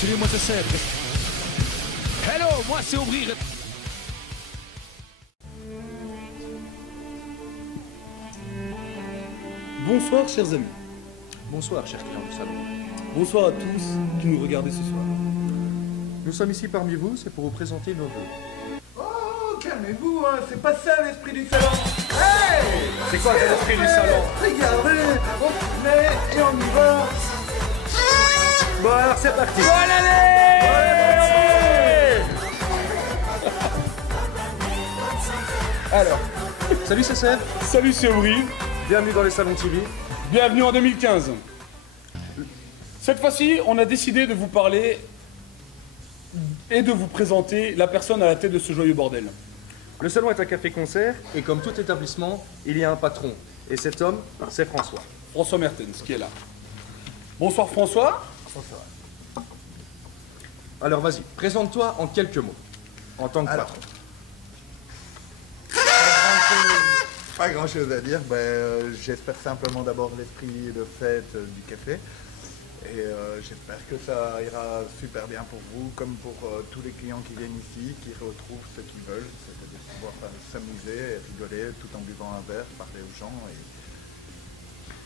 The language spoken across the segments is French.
Salut, moi c'est Seb. Hello, moi c'est Aubry. Bonsoir chers amis. Bonsoir, chers clients du salon. Bonsoir à tous qui nous regardez ce soir. Nous sommes ici parmi vous, c'est pour vous présenter nos vœux. Oh, calmez-vous, hein, c'est pas ça l'esprit du salon. Hey, C'est quoi l'esprit du salon? Regardez, on se met et on y va. Bon alors c'est parti. Bonne année. Alors, salut c'est Seb, Salut c'est Aubry, bienvenue dans les salons TV. bienvenue en 2015. Cette fois-ci, on a décidé de vous parler et de vous présenter la personne à la tête de ce joyeux bordel. Le salon est un café-concert et comme tout établissement, il y a un patron. Et cet homme, c'est François. François Mertens qui est là. Bonsoir François. Alors vas-y, présente-toi en quelques mots, en tant que Alors. patron. Pas grand chose à dire, j'espère simplement d'abord l'esprit de fête du café. Et j'espère que ça ira super bien pour vous, comme pour tous les clients qui viennent ici, qui retrouvent ce qu'ils veulent, c'est-à-dire pouvoir s'amuser et rigoler tout en buvant un verre, parler aux gens et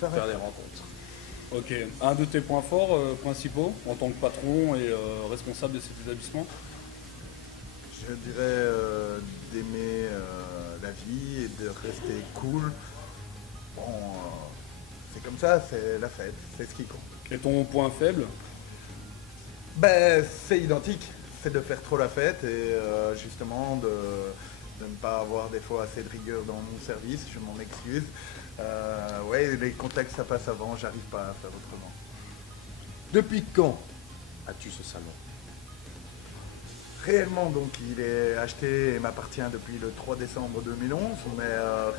Faire des rencontres. Ok, un de tes points forts principaux en tant que patron et responsable de cet établissement? Je dirais d'aimer la vie et de rester cool. Bon, c'est comme ça, c'est la fête, c'est ce qui compte. Et ton point faible? C'est identique, c'est de faire trop la fête et justement de ne pas avoir des fois assez de rigueur dans mon service, je m'en excuse. Ouais, les contacts ça passe avant, j'arrive pas à faire autrement. Depuis quand as-tu ce salon? Réellement, donc, il est acheté et m'appartient depuis le 3 décembre 2011, mais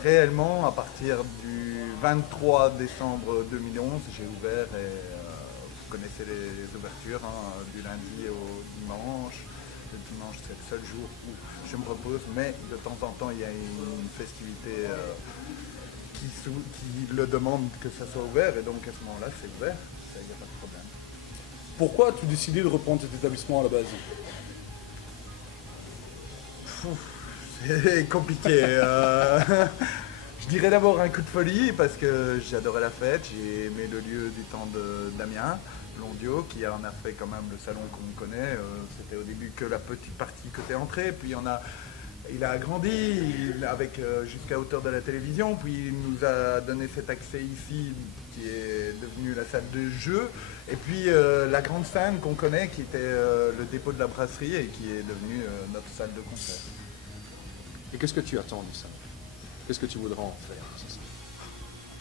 réellement, à partir du 23 décembre 2011, j'ai ouvert et vous connaissez les ouvertures, hein, du lundi au dimanche. Le dimanche, c'est le seul jour où je me repose, mais de temps en temps, il y a une festivité qui le demande que ça soit ouvert, et donc à ce moment-là, c'est ouvert, il n'y a pas de problème. Pourquoi as-tu décidé de reprendre cet établissement à la base? C'est compliqué. Je dirais d'abord un coup de folie parce que j'adorais la fête, j'ai aimé le lieu du temps de Damien Londio qui en a fait quand même le salon qu'on connaît. C'était au début que la petite partie côté entrée, puis il a agrandi avec jusqu'à hauteur de la télévision, puis il nous a donné cet accès ici qui est devenu la salle de jeu, et puis la grande scène qu'on connaît qui était le dépôt de la brasserie et qui est devenue notre salle de concert. Et qu'est-ce que tu attends du salon? Qu'est-ce que tu voudras en faire ce salon?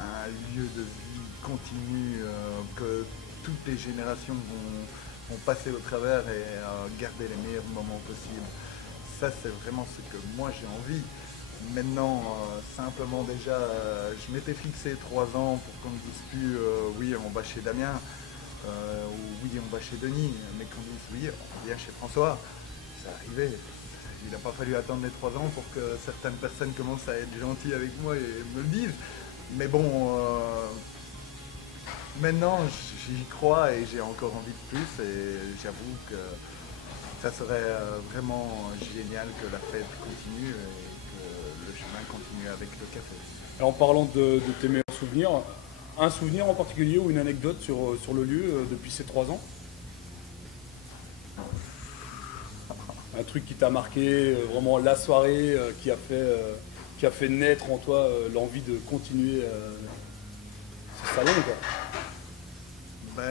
Un lieu de vie continu que toutes les générations vont passer au travers et garder les meilleurs moments possibles. Ça, c'est vraiment ce que moi j'ai envie. Maintenant, simplement déjà, je m'étais fixé 3 ans pour qu'on ne dise plus oui, on va chez Damien ou oui, on va chez Denis, mais qu'on dise oui, on vient chez François. Ça arrivait. Il n'a pas fallu attendre les 3 ans pour que certaines personnes commencent à être gentilles avec moi et me le disent. Mais bon, maintenant j'y crois et j'ai encore envie de plus et j'avoue que ça serait vraiment génial que la fête continue et que le chemin continue avec le café. Et en parlant de tes meilleurs souvenirs, un souvenir en particulier ou une anecdote sur le lieu depuis ces 3 ans? Un truc qui t'a marqué, vraiment la soirée qui a fait naître en toi l'envie de continuer ce salon, quoi.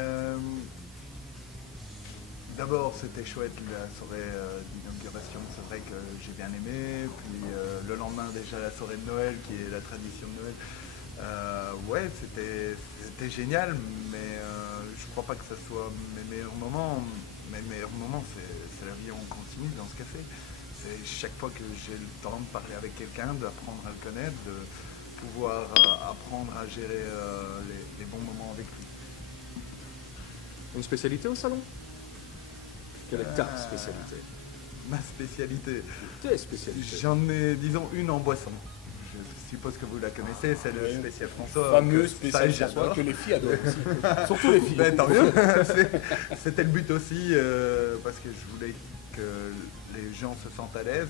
D'abord, c'était chouette la soirée d'inauguration, c'est vrai que j'ai bien aimé. Puis le lendemain, déjà la soirée de Noël, qui est la tradition de Noël. Ouais, c'était génial, mais je crois pas que ce soit mes meilleurs moments. Mes meilleurs moments, c'est la vie en continu dans ce café. C'est chaque fois que j'ai le temps de parler avec quelqu'un, d'apprendre à le connaître, de pouvoir apprendre à gérer les bons moments avec lui. Une spécialité au salon? Quelle est ta spécialité? Ma spécialité? Tes spécialités? J'en ai, disons, une en boisson. je suppose que vous la connaissez, c'est le spécial François. Fameux que spécial ça, François j'adore. que les filles adorent aussi. Surtout les filles. Ben, tant mieux. C'était le but aussi, parce que je voulais que les gens se sentent à l'aise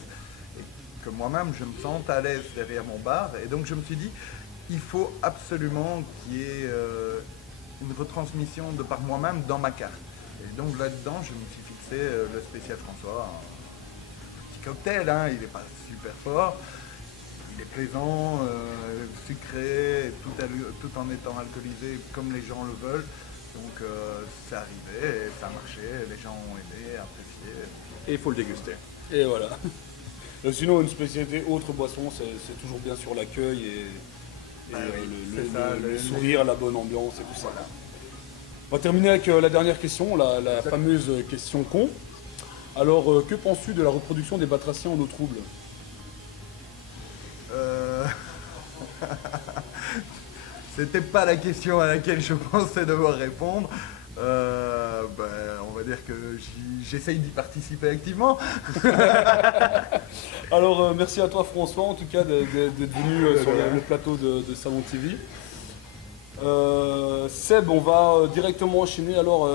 et que moi-même je me sente à l'aise derrière mon bar. Et donc je me suis dit, il faut absolument qu'il y ait une retransmission de par moi-même dans ma carte. Et donc là-dedans, je me suis fixé le spécial François. Un petit cocktail, hein, il n'est pas super fort. Il est plaisant, sucré, tout en étant alcoolisé comme les gens le veulent. Donc c'est arrivé, et ça a marché, les gens ont aimé, apprécié. Et il faut le déguster. Et voilà. Sinon, une spécialité autre boisson, c'est toujours bien sûr l'accueil et le sourire, la bonne ambiance et tout ça. On va terminer avec la dernière question, la fameuse question con. Alors, que penses-tu de la reproduction des batraciens en eau trouble? C'était pas la question à laquelle je pensais devoir répondre. On va dire que j'essaye d'y participer activement. Alors, merci à toi François, en tout cas, d'être venu sur le plateau de Salon TV. Seb, on va directement enchaîner alors,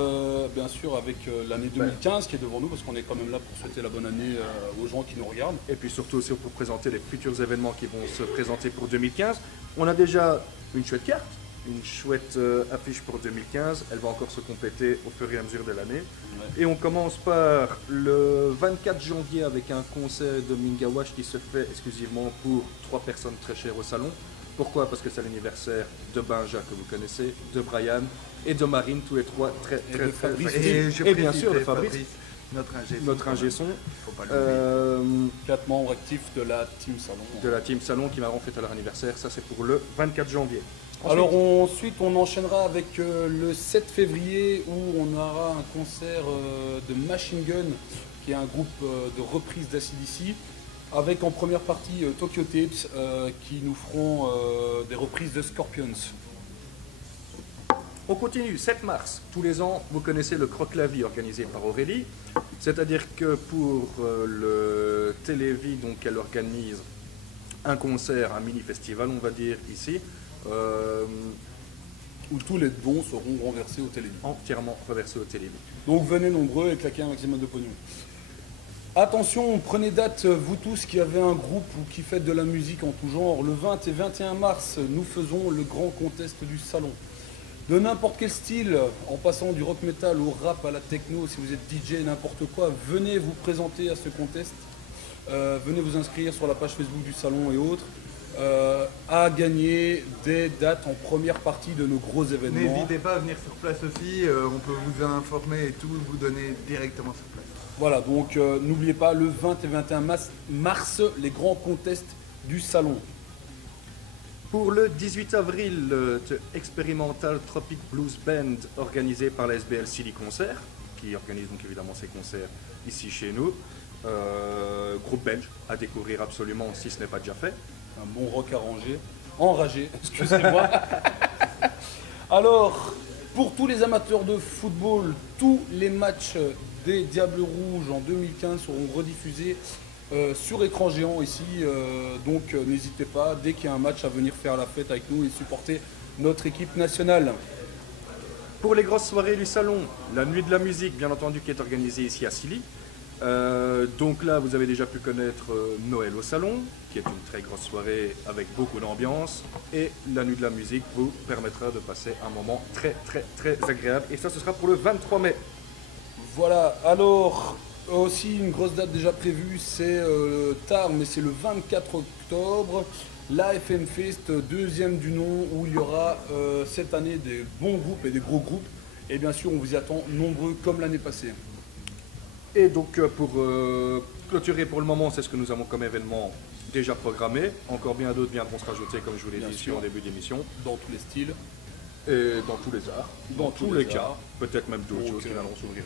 bien sûr, avec l'année 2015 qui est devant nous, parce qu'on est quand même là pour souhaiter la bonne année aux gens qui nous regardent. Et puis surtout aussi pour présenter les futurs événements qui vont se présenter pour 2015. On a déjà une chouette carte, une chouette affiche pour 2015. Elle va encore se compléter au fur et à mesure de l'année. Ouais. Et on commence par le 24 janvier avec un concert de Mingawash qui se fait exclusivement pour 3 personnes très chères au salon. Pourquoi? Parce que c'est l'anniversaire de Benja que vous connaissez, de Brian et de Marine, tous les 3 très et bien sûr de Fabrice, notre ingé son. 4 membres actifs de la Team Salon. De la Team Salon qui m'auront fêté leur anniversaire, ça c'est pour le 24 janvier. Ensuite, on enchaînera avec le 7 février où on aura un concert de Machine Gun, qui est un groupe de reprise d'ACDC, avec en première partie Tokyo Tapes qui nous feront des reprises de Scorpions. On continue, 7 mars. Tous les ans, vous connaissez le Croque-la-Vie organisé par Aurélie. C'est-à-dire que pour le Télévis, donc elle organise un concert, un mini-festival, on va dire, ici. Où tous les dons seront renversés au Télévis. Entièrement reversés au Télévis. Donc venez nombreux et claquez un maximum de pognon. Attention, prenez date, vous tous qui avez un groupe ou qui faites de la musique en tout genre. Le 20 et 21 mars, nous faisons le grand contest du salon. De n'importe quel style, en passant du rock metal au rap à la techno, si vous êtes DJ, n'importe quoi, venez vous présenter à ce contest. Venez vous inscrire sur la page Facebook du salon et autres. À gagner des dates en première partie de nos gros événements. N'hésitez pas à venir sur place aussi, on peut vous informer et tout vous donner directement sur place. Voilà, donc n'oubliez pas, le 20 et 21 mars, les grands contests du salon. Pour le 18 avril, le Experimental Tropic Blues Band organisé par la SBL Silly Concert, qui organise donc évidemment ses concerts ici chez nous. Groupe belge à découvrir absolument si ce n'est pas déjà fait. Un bon rock enragé, excusez-moi. Alors, pour tous les amateurs de football, tous les matchs des Diables Rouges en 2015 seront rediffusés sur écran géant ici. Donc n'hésitez pas, dès qu'il y a un match, à venir faire la fête avec nous et supporter notre équipe nationale. Pour les grosses soirées du salon, la nuit de la musique, bien entendu, qui est organisée ici à Silly. Donc là, vous avez déjà pu connaître Noël au salon, qui est une très grosse soirée avec beaucoup d'ambiance. Et la nuit de la musique vous permettra de passer un moment très agréable. Et ça, ce sera pour le 23 mai. Voilà, alors aussi une grosse date déjà prévue, c'est tard, mais c'est le 24 octobre, la FM Fest, deuxième du nom, où il y aura cette année des bons groupes et des gros groupes. Et bien sûr, on vous y attend nombreux comme l'année passée. Et donc pour clôturer pour le moment, c'est ce que nous avons comme événement déjà programmé. Encore bien d'autres viendront se rajouter, comme je vous l'ai dit en début d'émission. Dans tous les styles. Et dans tous les arts. Dans tous les cas. Peut-être même d'autres choses qui viendront s'ouvrir.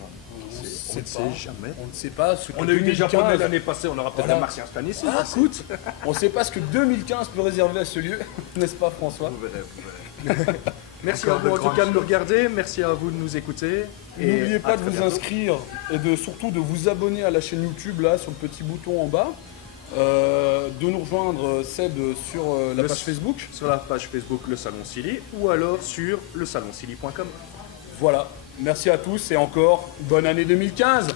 On ne sait jamais. On ne sait pas ce que on a eu déjà pas l'année passée, on aura peut-être un Martien Stanislas. Ah, écoute, on ne sait pas ce que 2015 peut réserver à ce lieu, n'est-ce pas François? Vous verrez. Merci à vous en tout cas de nous regarder, merci à vous de nous écouter. N'oubliez pas de vous inscrire et surtout de vous abonner à la chaîne YouTube là sur le petit bouton en bas. De nous rejoindre, Seb, sur la page Facebook. Sur la page Facebook Le Salon Silly ou alors sur lesaloncilly.com. Voilà. Merci à tous et encore bonne année 2015.